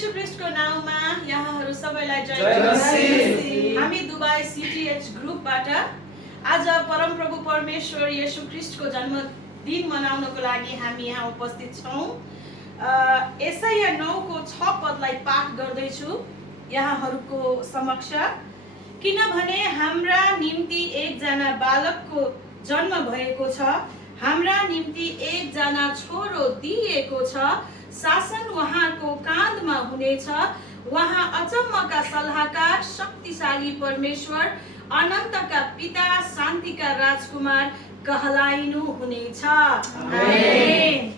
येशू ख्रीष्टको नाममा यहाँहरू सबैलाई जय मसीह। हामी दुबई CTH ग्रुपबाट आज परमप्रभु परमेश्वर येशू ख्रीष्टको जन्मदिन मनाउनको लागि हामी यहाँ उपस्थित छौँ। यसाया 9:6 पदलाई पाठ गर्दैछु यहाँहरूको समक्ष। किनभने हाम्रा निम्ति एकजना बालकको जन्म भएको छ, हाम्रा निम्ति एकजना छोरो दिएको छ, शासन उहाँको काँधमा हुनेछ। उहाँ अचम्मका सल्लाहकार, शक्तिशाली परमेश्वर, अनन्तका पिता, शान्तिका राजकुमार कहलाइनु हुनेछ। आमेन।